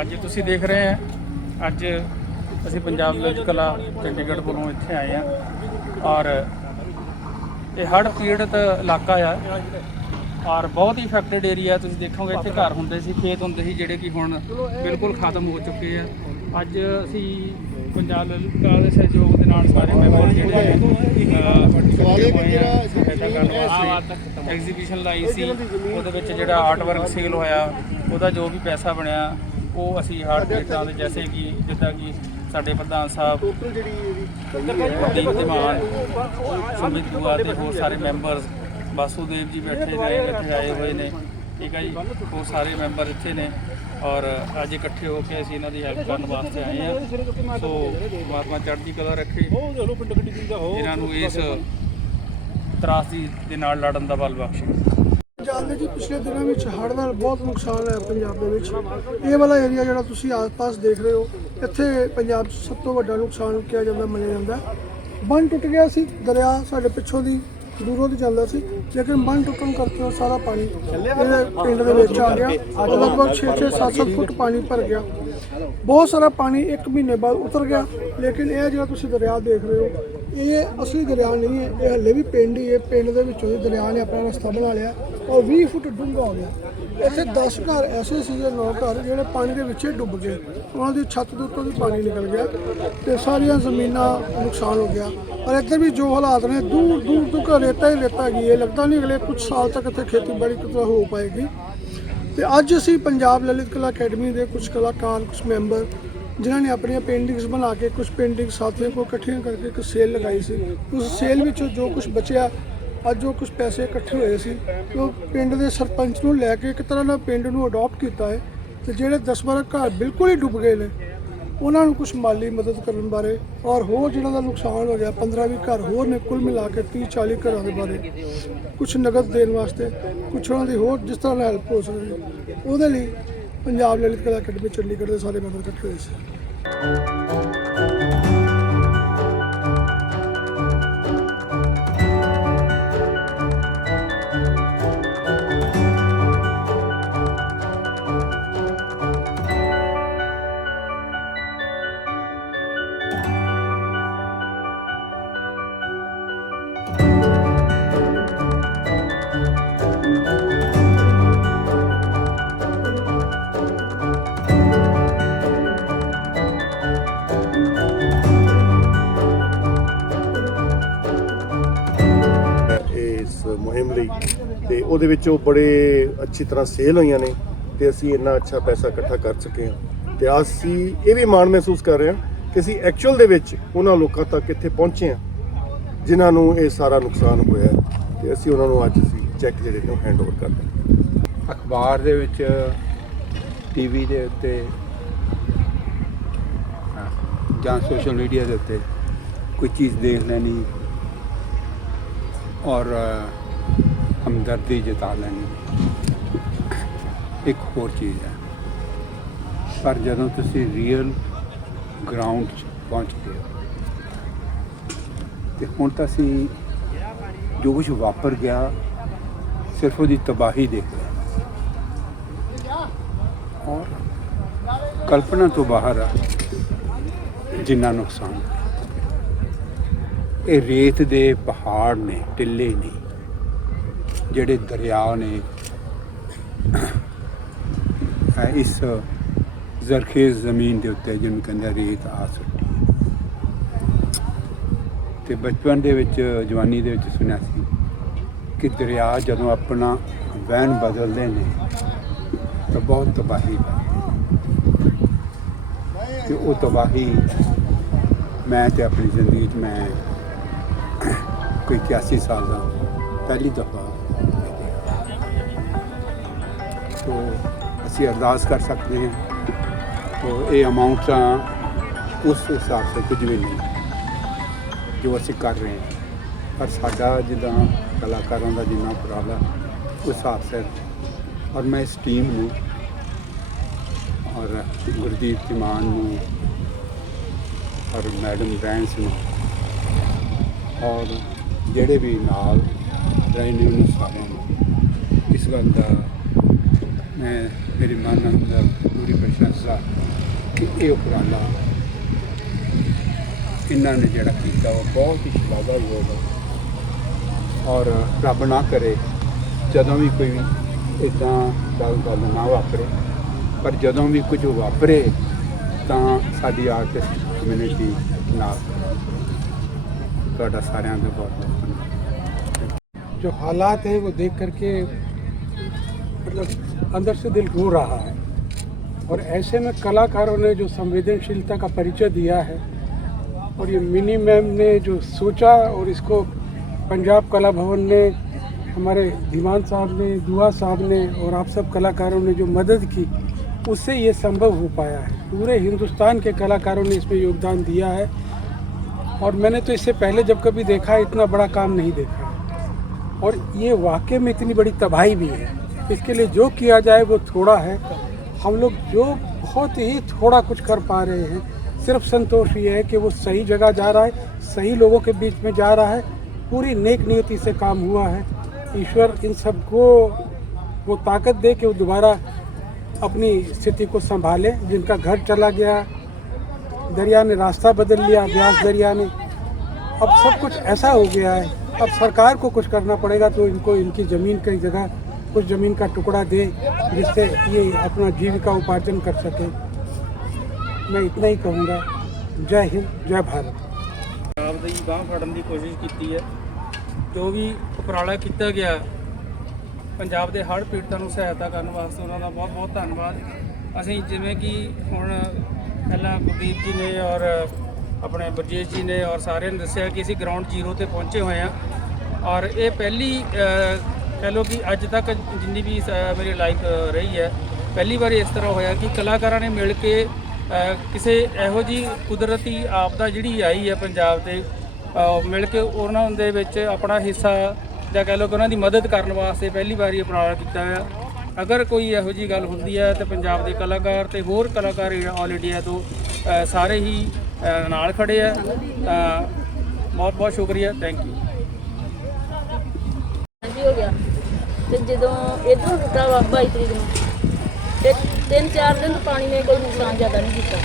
ਅੱਜ ਤੁਸੀਂ ਦੇਖ ਰਹੇ ਆ ਅੱਜ ਅਸੀਂ ਪੰਜਾਬ ਲੋਕ ਕਲਾ ਚੰਡੀਗੜ੍ਹ ਕੋਲੋਂ ਇੱਥੇ ਆਏ ਆ ਔਰ ਇਹ ਹੜ੍ਹ ਪੀੜਤ ਇਲਾਕਾ ਆ ਔਰ ਬਹੁਤ ਹੀ ਇਫੈਕਟਡ ਏਰੀਆ। ਤੁਸੀਂ ਦੇਖੋਗੇ ਇੱਥੇ ਘਰ ਹੁੰਦੇ ਸੀ, ਖੇਤ ਹੁੰਦੇ ਸੀ ਜਿਹੜੇ ਕਿ ਹੁਣ ਬਿਲਕੁਲ ਖਤਮ ਹੋ ਚੁੱਕੇ ਆ। ਅੱਜ ਅਸੀਂ ਪੰਜਾਬ ਲੋਕ ਕਲਾ ਦੇ ਸਹਿਯੋਗ ਦੇ ਨਾਲ ਸਾਰੇ ਮੈਂਬਰ ਜਿਹੜੇ ਸਹਾਇਤਾ ਕਰਨ ਵਾਸਤੇ ਐਗਜ਼ੀਬਿਸ਼ਨ ਲਾਈ ਸੀ। ਉਹਦੇ ਵਿੱਚ ਜਿਹੜਾ ਆਰਟ ਵਰਕ ਸੇਲ ਹੋਇਆ ਉਹਦਾ ਜੋ ਵੀ ਪੈਸਾ ਬਣਿਆ ਉਹ ਅਸੀਂ ਹੜ੍ਹ ਪੀੜਤਾਂ ਦੇ ਜੈਸੇ ਕਿ ਜਿੱਦਾਂ ਕਿ ਸਾਡੇ ਪ੍ਰਧਾਨ ਸਾਹਿਬ ਗੁਰਦੀਪ ਧੀਮਾਨ, ਸੁਮਿਤ ਬੁਆ ਤੇ ਹੋਰ ਸਾਰੇ ਮੈਂਬਰ, ਵਾਸੂਦੇਵ ਜੀ ਬੈਠੇ ਨੇ ਇੱਥੇ ਆਏ ਹੋਏ ਨੇ, ਠੀਕ ਹੈ ਜੀ। ਉਹ ਸਾਰੇ ਮੈਂਬਰ ਇੱਥੇ ਨੇ ਔਰ ਅੱਜ ਇਕੱਠੇ ਹੋ ਕੇ ਅਸੀਂ ਇਹਨਾਂ ਦੀ ਹੈਲਪ ਕਰਨ ਵਾਸਤੇ ਆਏ ਹਾਂ। ਸੋ ਪਰਮਾਤਮਾ ਚੜ੍ਹਦੀ ਕਲਾ ਰੱਖੇ ਇਹਨਾਂ ਨੂੰ ਇਸ ਤਰਾਸਦੀ ਦੇ ਨਾਲ ਲੜਨ ਦਾ ਬਲ ਬਖਸ਼ੇ। ਜਾਣਦੇ ਜੀ ਪਿਛਲੇ ਦਿਨਾਂ ਵਿੱਚ ਹੜ੍ਹ ਨਾਲ ਬਹੁਤ ਨੁਕਸਾਨ ਹੈ ਪੰਜਾਬ ਦੇ ਵਿੱਚ। ਇਹ ਵਾਲਾ ਏਰੀਆ ਜਿਹੜਾ ਤੁਸੀਂ ਆਸ-ਪਾਸ ਦੇਖ ਰਹੇ ਹੋ, ਇੱਥੇ ਪੰਜਾਬ 'ਚ ਸਭ ਤੋਂ ਵੱਡਾ ਨੁਕਸਾਨ ਕਿਹਾ ਜਾਂਦਾ, ਮੰਨਿਆ ਜਾਂਦਾ। ਬੰਨ੍ਹ ਟੁੱਟ ਗਿਆ ਸੀ, ਦਰਿਆ ਸਾਡੇ ਪਿੱਛੋਂ ਦੀ ਦੂਰੋਂ ਦੀ ਚੱਲਦਾ ਸੀ, ਲੇਕਿਨ ਬੰਨ੍ਹ ਟੁੱਟਣ ਕਰਕੇ ਸਾਰਾ ਪਾਣੀ ਇਹਦੇ ਪਿੰਡ ਦੇ ਵਿੱਚ ਆ ਗਿਆ। ਲਗਭਗ 6-7 ਫੁੱਟ ਪਾਣੀ ਭਰ ਗਿਆ। ਬਹੁਤ ਸਾਰਾ ਪਾਣੀ 1 ਮਹੀਨੇ ਬਾਅਦ ਉਤਰ ਗਿਆ। ਲੇਕਿਨ ਇਹ ਜਿਹੜਾ ਤੁਸੀਂ ਦਰਿਆ ਦੇਖ ਰਹੇ ਹੋ, ਇਹ ਅਸਲੀ ਦਰਿਆ ਨਹੀਂ ਹੈ, ਇਹ ਹਲੇ ਵੀ ਪਿੰਡ ਹੀ ਹੈ। ਪਿੰਡ ਦੇ ਵਿੱਚੋਂ ਦੀ ਦਰਿਆ ਨੇ ਆਪਣਾ ਰਸਤਾ ਬਣਾ ਲਿਆ ਔਰ 20 ਫੁੱਟ ਡੂੰਘਾ ਹੋ ਗਿਆ। ਇੱਥੇ 10 ਘਰ ਐਸੇ ਸੀਗੇ, 9 ਘਰ ਜਿਹੜੇ ਪਾਣੀ ਦੇ ਵਿੱਚ ਡੁੱਬ ਗਏ। ਉਹਨਾਂ ਦੀ ਛੱਤ ਦੇ ਉੱਤੋਂ ਦੀ ਪਾਣੀ ਨਿਕਲ ਗਿਆ ਤੇ ਸਾਰੀਆਂ ਜ਼ਮੀਨਾਂ ਨੁਕਸਾਨ ਹੋ ਗਿਆ। ਔਰ ਇੱਧਰ ਵੀ ਜੋ ਹਾਲਾਤ ਨੇ, ਦੂਰ ਦੂਰ ਤੱਕ ਰੇਤਾ ਹੀ ਰੇਤਾ ਹੈਗੀ ਹੈ। ਲੱਗਦਾ ਨਹੀਂ ਅਗਲੇ ਕੁਝ ਸਾਲ ਤੱਕ ਇੱਥੇ ਖੇਤੀਬਾੜੀ ਕਿਤੇ ਹੋ ਪਾਏਗੀ। ਤੇ ਅੱਜ ਅਸੀਂ ਪੰਜਾਬ ਲਲਿਤ ਕਲਾ ਅਕੈਡਮੀ ਦੇ ਕੁਝ ਕਲਾਕਾਰ, ਕੁਝ ਮੈਂਬਰ ਜਿਨ੍ਹਾਂ ਨੇ ਆਪਣੀਆਂ ਪੇਂਟਿੰਗਸ ਬਣਾ ਕੇ, ਕੁਝ ਪੇਂਟਿੰਗ ਸਾਥੀਆਂ ਕੋਲ ਇਕੱਠੀਆਂ ਕਰਕੇ ਇੱਕ ਸੇਲ ਲਗਾਈ ਸੀ। ਉਸ ਸੇਲ ਵਿੱਚੋਂ ਜੋ ਕੁਝ ਬਚਿਆ, ਅੱਜ ਜੋ ਕੁਝ ਪੈਸੇ ਇਕੱਠੇ ਹੋਏ ਸੀ, ਉਹ ਪਿੰਡ ਦੇ ਸਰਪੰਚ ਨੂੰ ਲੈ ਕੇ ਇੱਕ ਤਰ੍ਹਾਂ ਨਾਲ ਪਿੰਡ ਨੂੰ ਅਡਾਪਟ ਕੀਤਾ ਹੈ। ਤੇ ਜਿਹੜੇ 10-12 ਘਰ ਬਿਲਕੁਲ ਹੀ ਡੁੱਬ ਗਏ ਨੇ, ਉਹਨਾਂ ਨੂੰ ਕੁਝ ਮਾਲੀ ਮਦਦ ਕਰਨ ਬਾਰੇ, ਔਰ ਹੋਰ ਜਿਹਨਾਂ ਦਾ ਨੁਕਸਾਨ ਹੋ ਗਿਆ 15-20 ਘਰ ਹੋਰ ਨੇ, ਕੁੱਲ ਮਿਲਾ ਕੇ 30-40 ਘਰਾਂ ਦੇ ਬਾਰੇ ਕੁਝ ਨਗਦ ਦੇਣ ਵਾਸਤੇ, ਕੁਝ ਉਹਨਾਂ ਦੀ ਹੋਰ ਜਿਸ ਤਰ੍ਹਾਂ ਹੈਲਪ ਹੋ ਸਕਦੀ, ਉਹਦੇ ਲਈ ਪੰਜਾਬ ਲਲਿਤ ਕਲਾ ਅਕੈਡਮੀ ਚੰਡੀਗੜ੍ਹ ਦੇ ਸਾਰੇ ਮੈਂਬਰ ਇਕੱਠੇ ਹੋਏ ਸੀ। ਮੁਹਿੰਮ ਲਈ ਤੇ ਉਹਦੇ ਵਿੱਚ ਉਹ ਬੜੇ ਅੱਛੀ ਤਰ੍ਹਾਂ ਸੇਲ ਹੋਈਆਂ ਨੇ ਤੇ ਅਸੀਂ ਇੰਨਾ ਅੱਛਾ ਪੈਸਾ ਇਕੱਠਾ ਕਰ ਸਕੇ ਹਾਂ। ਤੇ ਅਸੀਂ ਇਹ ਵੀ ਮਾਣ ਮਹਿਸੂਸ ਕਰ ਰਹੇ ਹਾਂ ਕਿ ਅਸੀਂ ਐਕਚੁਅਲ ਦੇ ਵਿੱਚ ਉਹਨਾਂ ਲੋਕਾਂ ਤੱਕ ਇੱਥੇ ਪਹੁੰਚੇ ਹਾਂ ਜਿਨ੍ਹਾਂ ਨੂੰ ਇਹ ਸਾਰਾ ਨੁਕਸਾਨ ਹੋਇਆ ਤੇ ਅਸੀਂ ਉਹਨਾਂ ਨੂੰ ਅੱਜ ਅਸੀਂ ਚੈੱਕ ਜਿਹੜੇ ਨੇ ਹੈਂਡ ਓਵਰ ਕਰ ਦਿੱਤੇ। ਅਖਬਾਰ ਦੇ ਵਿੱਚ, ਟੀਵੀ ਦੇ ਉੱਤੇ ਜਾਂ ਸੋਸ਼ਲ ਮੀਡੀਆ ਦੇ ਉੱਤੇ ਕੋਈ ਚੀਜ਼ ਦੇਖ ਲੈਣੀ ਔਰ ਹਮਦਰਦੀ ਜਤਾ ਲੈਣੀ ਇੱਕ ਹੋਰ ਚੀਜ਼ ਹੈ, ਪਰ ਜਦੋਂ ਤੁਸੀਂ ਰੀਅਲ ਗਰਾਊਂਡ 'ਚ ਪਹੁੰਚਦੇ ਹੋ ਤੇ ਹੁਣ ਤਾਂ ਅਸੀਂ ਜੋ ਕੁਝ ਵਾਪਰ ਗਿਆ ਸਿਰਫ ਉਹਦੀ ਤਬਾਹੀ ਦੇਖ ਰਹੇ ਹਾਂ ਔਰ ਕਲਪਨਾ ਤੋਂ ਬਾਹਰ ਆ ਜਿੰਨਾ ਨੁਕਸਾਨ। ਇਹ ਰੇਤ ਦੇ ਪਹਾੜ ਨੇ, ਟਿੱਲੇ ਨੇ, ਜਿਹੜੇ ਦਰਿਆ ਨੇ ਇਸ ਜ਼ਰਖੇਜ਼ ਜ਼ਮੀਨ ਦੇ ਉੱਤੇ ਜਿਹਨੂੰ ਕਹਿੰਦੇ ਰੇਤ ਆ ਸੁੱਟੀ। ਤੇ ਬਚਪਨ ਦੇ ਵਿੱਚ, ਜਵਾਨੀ ਦੇ ਵਿੱਚ ਸੁਣਿਆ ਸੀ ਕਿ ਦਰਿਆ ਜਦੋਂ ਆਪਣਾ ਵਹਿਣ ਬਦਲਦੇ ਨੇ ਤਾਂ ਬਹੁਤ ਤਬਾਹੀ ਕਰਦੀ। ਤੇ ਉਹ ਤਬਾਹੀ ਮੈਂ ਤੇ ਆਪਣੀ ਜ਼ਿੰਦਗੀ 'ਚ ਮੈਂ ਕੋਈ 81 ਸਾਲ ਦਾ ਪਹਿਲੀ ਦਫਾ ਤੋ ਅਸੀਂ ਅਰਦਾਸ ਕਰ ਸਕਦੇ ਹਾਂ। ਤੋ ਇਹ ਅਮਾਊਂਟ ਤਾਂ ਉਸ ਹਿਸਾਬ ਸੇ ਕੁਝ ਵੀ ਨਹੀਂ ਜੋ ਅਸੀਂ ਕਰ ਰਹੇ ਹਾਂ, ਪਰ ਸਾਡਾ ਜਿੱਦਾਂ ਕਲਾਕਾਰਾਂ ਦਾ ਜਿੰਨਾ ਉਪਰਾਲਾ ਉਸ ਹਿਸਾਬ ਸੇ, ਔਰ ਮੈਂ ਇਸ ਟੀਮ ਨੂੰ ਔਰ ਗੁਰਦੀਪ ਧੀਮਾਨ ਨੂੰ ਔਰ ਮੈਡਮ ਬੈਂਸ ਨੂੰ ਔਰ ਜਿਹੜੇ ਵੀ ਨਾਲ ਰਹੇ ਨੇ ਉਹਨਾਂ ਸਾਰਿਆਂ ਨੂੰ ਇਸ ਗੱਲ ਦਾ मैं मेरी मन अंदर पूरी प्रशंसा कि ये उपराला इन्होंने जोड़ा किया वो बहुत ही शलाघायोग है। और रब ना करे जदों भी कोई इदा गल ना वापरे, पर जदों भी कुछ वापरे तो साडी आर्टिस्ट कम्यूनिटी नाल तुहाडा सारिआं दा बहुत धन्यवाद। जो हालात है वो देख करके मतलब अंदर से दिल रो रहा है। और ऐसे में कलाकारों ने जो संवेदनशीलता का परिचय दिया है और ये मिनी मैम ने जो सोचा और इसको पंजाब कला भवन ने, हमारे धीमान साहब ने, दुआ साहब ने और आप सब कलाकारों ने जो मदद की, उससे ये संभव हो पाया है। पूरे हिंदुस्तान के कलाकारों ने इसमें योगदान दिया है और मैंने तो इससे पहले जब कभी देखा इतना बड़ा काम नहीं देखा। और ये वाकई में इतनी बड़ी तबाही भी है। इसके लिए जो किया जाए वो थोड़ा है। हम लोग जो बहुत ही थोड़ा कुछ कर पा रहे हैं, सिर्फ संतोष ये है कि वो सही जगह जा रहा है, सही लोगों के बीच में जा रहा है, पूरी नेक नियति से काम हुआ है। ईश्वर इन सबको वो ताकत दे कि वो दोबारा अपनी स्थिति को संभाले। जिनका घर चला गया, दरिया ने रास्ता बदल लिया, ब्यास दरिया ने, अब सब कुछ ऐसा हो गया है। अब सरकार को कुछ करना पड़ेगा तो इनको इनकी ज़मीन की जगह कुछ ज़मीन का टुकड़ा दे जिससे ये अपना जीविका उपार्जन कर सके। मैं इतना ही कहूँगा। जय हिंद, जय भारत। ਪੰਜਾਬ ਦੀ ਬਾਂਹ ਫੜਨ ਦੀ ਕੋਸ਼ਿਸ਼ ਕੀਤੀ ਹੈ। ਜੋ ਵੀ ਉਪਰਾਲਾ ਕੀਤਾ ਗਿਆ ਪੰਜਾਬ ਦੇ ਹੜ੍ਹ ਪੀੜਤਾਂ ਨੂੰ ਸਹਾਇਤਾ ਕਰਨ ਵਾਸਤੇ, ਉਹਨਾਂ ਦਾ ਬਹੁਤ ਬਹੁਤ ਧੰਨਵਾਦ। ਅਸੀਂ ਜਿਵੇਂ ਕਿ ਹੁਣ ਪਹਿਲਾਂ ਗੁਰਦੀਪ ਜੀ ਨੇ ਔਰ ਆਪਣੇ ਬਰਜੇਸ਼ ਜੀ ਨੇ ਔਰ ਸਾਰਿਆਂ ਨੇ ਦੱਸਿਆ ਕਿ ਅਸੀਂ ਗਰਾਊਂਡ ਜ਼ੀਰੋ ਤੇ ਪਹੁੰਚੇ ਹੋਏ ਹਾਂ। ਔਰ ਇਹ ਪਹਿਲੀ ਕਹਿ ਲਓ ਕਿ ਅੱਜ ਤੱਕ ਜਿੰਨੀ ਵੀ ਮੇਰੀ ਲਾਈਫ ਰਹੀ ਹੈ, ਪਹਿਲੀ ਵਾਰ ਇਸ ਤਰ੍ਹਾਂ ਹੋਇਆ ਕਿ ਕਲਾਕਾਰਾਂ ਨੇ ਮਿਲ ਕੇ ਕਿਸੇ ਇਹੋ ਜਿਹੀ ਕੁਦਰਤੀ ਆਪਦਾ ਜਿਹੜੀ ਆਈ ਹੈ ਪੰਜਾਬ 'ਤੇ, ਮਿਲ ਕੇ ਉਹਨਾਂ ਦੇ ਵਿੱਚ ਆਪਣਾ ਹਿੱਸਾ ਜਾਂ ਕਹਿ ਲਓ ਕਿ ਉਹਨਾਂ ਦੀ ਮਦਦ ਕਰਨ ਵਾਸਤੇ ਪਹਿਲੀ ਵਾਰੀ ਉਪਰਾਲਾ ਕੀਤਾ ਹੋਇਆ। ਅਗਰ ਕੋਈ ਇਹੋ ਜਿਹੀ ਗੱਲ ਹੁੰਦੀ ਹੈ ਤਾਂ ਪੰਜਾਬ ਦੇ ਕਲਾਕਾਰ ਤੇ ਹੋਰ ਕਲਾਕਾਰ ਆਲ ਇੰਡੀਆ ਤੋਂ ਸਾਰੇ ਹੀ ਨਾਲ ਖੜੇ ਆ। ਬਹੁਤ ਬਹੁਤ ਸ਼ੁਕਰੀਆ, ਥੈਂਕ ਯੂ। ਹੋ ਗਿਆ ਤੇ ਜਦੋਂ ਇਧਰੋਂ ਟੁੱਟਾ ਵਾ 22 ਤਰੀਕ ਨੂੰ ਤੇ 3-4 ਦਿਨ ਪਾਣੀ ਨੇ ਕੋਈ ਨੁਕਸਾਨ ਜ਼ਿਆਦਾ ਨਹੀਂ ਕੀਤਾ।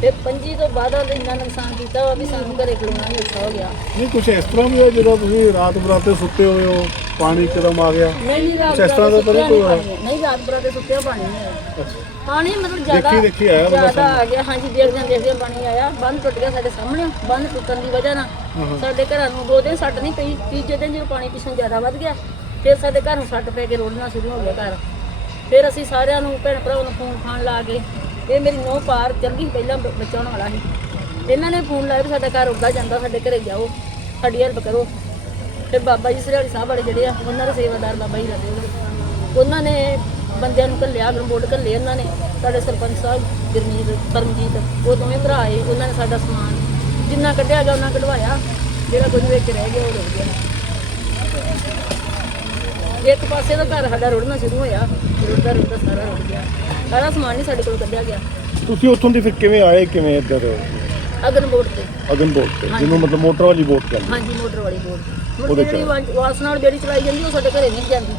ਤੇ 25 ਤੋਂ ਬਾਅਦ ਉਹਨੇ ਇੰਨਾ ਨੁਕਸਾਨ ਕੀਤਾ ਵਾ ਵੀ ਸਾਨੂੰ ਘਰੇ ਖਲੋਣਾ ਵੀ ਔਖਾ ਹੋ ਗਿਆ। ਨਹੀਂ ਕੁਝ ਇਸ ਤਰ੍ਹਾਂ ਵੀ ਹੋਇਆ ਜਦੋਂ ਤੁਸੀਂ ਰਾਤ ਬਰਾਤੇ ਸੁੱਤੇ ਹੋਏ ਹੋ, ਪਾਣੀ ਇੱਕਦਮ ਆ ਗਿਆ? ਨਹੀਂ ਰਾਤ ਇਸ ਤਰ੍ਹਾਂ ਦਾ ਤਾਂ ਨਹੀਂ ਕੋਈ ਹੋਇਆ? ਨਹੀਂ, ਰਾਤ ਬਰਾਤੇ ਸੁੱਤੇ ਹੋ ਪਾਣੀ ਨਹੀਂ ਆਇਆ। ਪਾਣੀ ਮਤਲਬ ਦੇਖੀ ਆਇਆ ਜ਼ਿਆਦਾ ਆ ਗਿਆ। ਹਾਂਜੀ, ਦੇਖਦੇ ਪਾਣੀ ਆਇਆ। ਬੰਨ ਟੁੱਟ ਗਿਆ ਸਾਡੇ ਸਾਹਮਣੇ। ਬੰਨ ਟੁੱਟਣ ਦੀ ਵਜ੍ਹਾ ਨਾਲ ਸਾਡੇ ਘਰਾਂ ਨੂੰ 2 ਦਿਨ ਸੱਟ ਨਹੀਂ ਪਈ। ਤੀਜੇ ਦਿਨ ਜਦੋਂ ਪਾਣੀ ਪਿੱਛੋਂ ਜ਼ਿਆਦਾ ਵੱਧ ਗਿਆ ਫਿਰ ਸਾਡੇ ਘਰ ਨੂੰ ਸੱਟ ਪੈ ਕੇ ਰੋੜਨਾ ਸ਼ੁਰੂ ਹੋ ਗਿਆ ਘਰ। ਫਿਰ ਅਸੀਂ ਸਾਰਿਆਂ ਨੂੰ ਭੈਣ ਭਰਾਵਾਂ ਨੂੰ ਫੋਨ ਖਾਣ ਲਾ ਕੇ, ਇਹ ਮੇਰੀ ਨੌਂ ਪਾਰ ਚੱਲ ਗਈ, ਪਹਿਲਾਂ ਬਚਾਉਣ ਵਾਲਾ ਸੀ। ਇਹਨਾਂ ਨੇ ਫੋਨ ਲਾਇਆ ਵੀ ਸਾਡਾ ਘਰ ਉੱਡਾ ਜਾਂਦਾ, ਸਾਡੇ ਘਰੇ ਜਾਓ, ਸਾਡੀ ਹੈਲਪ ਕਰੋ। ਫਿਰ ਬਾਬਾ ਜੀ ਸਰਿਆਲੀ ਸਾਹਿਬ ਵਾਲੇ ਜਿਹੜੇ ਆ, ਉਹਨਾਂ ਦੇ ਸੇਵਾਦਾਰ ਬਾਬਾ ਜੀ ਲੱਗੇ, ਉਹਨਾਂ ਨੇ ਬੰਦਿਆਂ ਨੂੰ ਘੱਲਿਆ, ਗਰਮੋਟ ਘੱਲੇ ਉਹਨਾਂ ਨੇ। ਸਾਡੇ ਸਰਪੰਚ ਸਾਹਿਬ ਗੁਰਮੀਤ, ਪਰਮਜੀਤ, ਉਹ ਦੋਵੇਂ ਭਰਾ ਆਏ। ਉਹਨਾਂ ਨੇ ਸਾਡਾ ਸਮਾਨ ਜਿੰਨਾ ਕੱਢਿਆ ਗਿਆ ਉਹਨਾਂ ਕਢਵਾਇਆ, ਜਿਹੜਾ ਕੁਝ ਵਿੱਚ ਰਹਿ ਗਿਆ ਉਹ ਰੁੜ ਗਿਆ। ਇੱਕ ਪਾਸੇ ਦਾ ਘਰ ਸਾਡਾ ਰੁੜਨਾ ਸ਼ੁਰੂ ਹੋਇਆ, ਰੁੜਦਾ ਰੁੜਦਾ ਸਾਰਾ ਰੁੜ ਗਿਆ। ਸਾਰਾ ਸਮਾਨ ਨਹੀਂ ਸਾਡੇ ਕੋਲ ਕੱਢਿਆ ਗਿਆ। ਤੁਸੀਂ ਉੱਥੋਂ ਦੀ ਫਿਰ ਕਿਵੇਂ ਆਏ, ਕਿਵੇਂ ਇੱਧਰ ਅਗਨ ਬੋਟ ਤੇ? ਅਗਨ ਬੋਟ ਤੇ, ਜਿਹਨੂੰ ਮਤਲਬ ਮੋਟਰ ਵਾਲੀ ਬੋਟ ਕਹਿੰਦੇ? ਹਾਂਜੀ, ਮੋਟਰ ਵਾਲੀ ਬੋਟ। ਮੁੜ ਕੇ ਜਿਹੜੀ ਵਾਸ ਨਾਲ ਜਿਹੜੀ ਚਲਾਈ ਜਾਂਦੀ ਉਹ ਸਾਡੇ ਘਰੇ ਨਹੀਂ ਜਾਂਦੀ।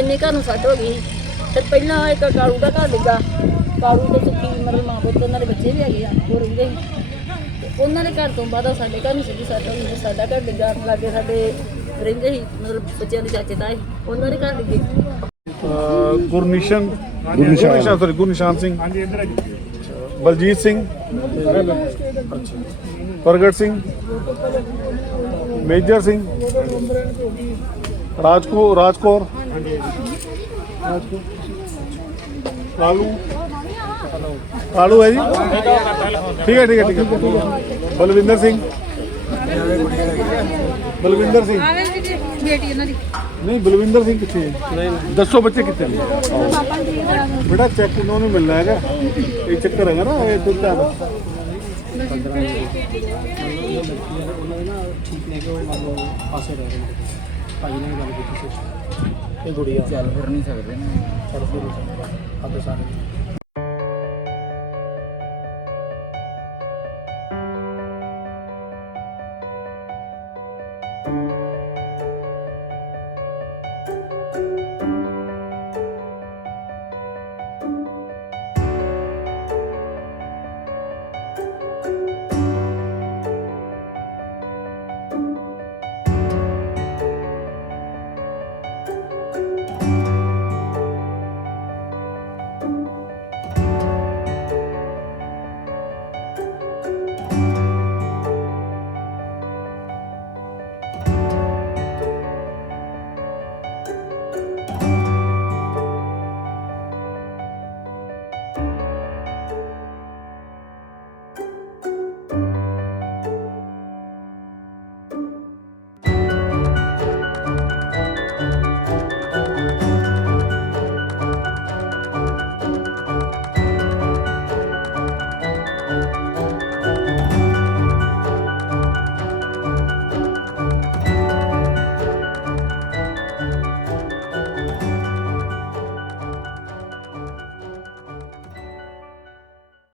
ਇੰਨੇ ਘਰ ਨੂੰ ਸੱਟ ਹੋ ਗਈ। ਫਿਰ ਪਹਿਲਾਂ ਇੱਕ ਕਾਲੂ ਦਾ ਘਰ ਡਿੱਗਾ। ਕਾਲੂ ਤੋਂ ਸੁੱਕੀ ਮਤਲਬ ਮਾਂ ਪੁੱਤ, ਉਹਨਾਂ ਦੇ ਬੱਚੇ ਵੀ ਹੈਗੇ ਆ, ਉਹ ਰਹਿੰਦੇ ਸੀ। ਉਹਨਾਂ ਦੇ ਘਰ ਤੋਂ ਬਾਅਦ ਸਾਡੇ ਘਰ ਨੂੰ ਸਿੱਧੀ ਸੱਟ ਹੋ ਗਈ। ਸਾਡਾ ਘਰ ਡਿੱਗਾ, ਲਾਗੇ ਸਾਡੇ ਰਹਿੰਦੇ ਸੀ ਮਤਲਬ ਬੱਚਿਆਂ ਦੇ ਚਾਚੇ ਤਾਏ, ਉਹਨਾਂ ਦੇ ਘਰ ਡਿੱਗੇ। ਗੁਰਨਿਸ਼ਾਨ ਸਿੰਘ, ਬਲਜੀਤ ਸਿੰਘ, ਪ੍ਰਗਟ ਸਿੰਘ, ਮੇਜਰ ਸਿੰਘ, ਰਾਜਕੌਰ, ਕਾਲੂ ਹੈ ਜੀ। ਠੀਕ ਹੈ। ਬਲਵਿੰਦਰ ਸਿੰਘ ਬੇਟੀ ਇਹਨਾਂ ਦੀ ਨਹੀਂ, ਬਲਵਿੰਦਰ ਸਿੰਘ ਕਿੱਥੇ ਹੈ? ਦੱਸੋ ਬੱਚੇ ਕਿੱਥੇ ਨੇ? ਬੇਟਾ ਚੈੱਕ ਉਹਨਾਂ ਨੂੰ ਮਿਲਣਾ ਹੈਗਾ। ਇਹ ਚੱਕਰ ਹੈਗਾ ਨਾ, ਇਹ ਦੁੱਧ ਦਾ ਠੀਕ ਨੇ ਕਿ ਉਹ ਮੰਨ ਲਓ ਪਾਸੇ ਰਹਿ ਰਹੇ ਨੇ। ਭਾਈ ਨੇ ਗੱਲ ਕੀਤੀ ਸੀ ਇਹ ਗੁੜੀਆ ਚੱਲ ਫਿਰ ਨਹੀਂ ਸਕਦੇ ਨਾ, ਚੱਲ ਫਿਰ ਅੱਧ ਸਾਰੇ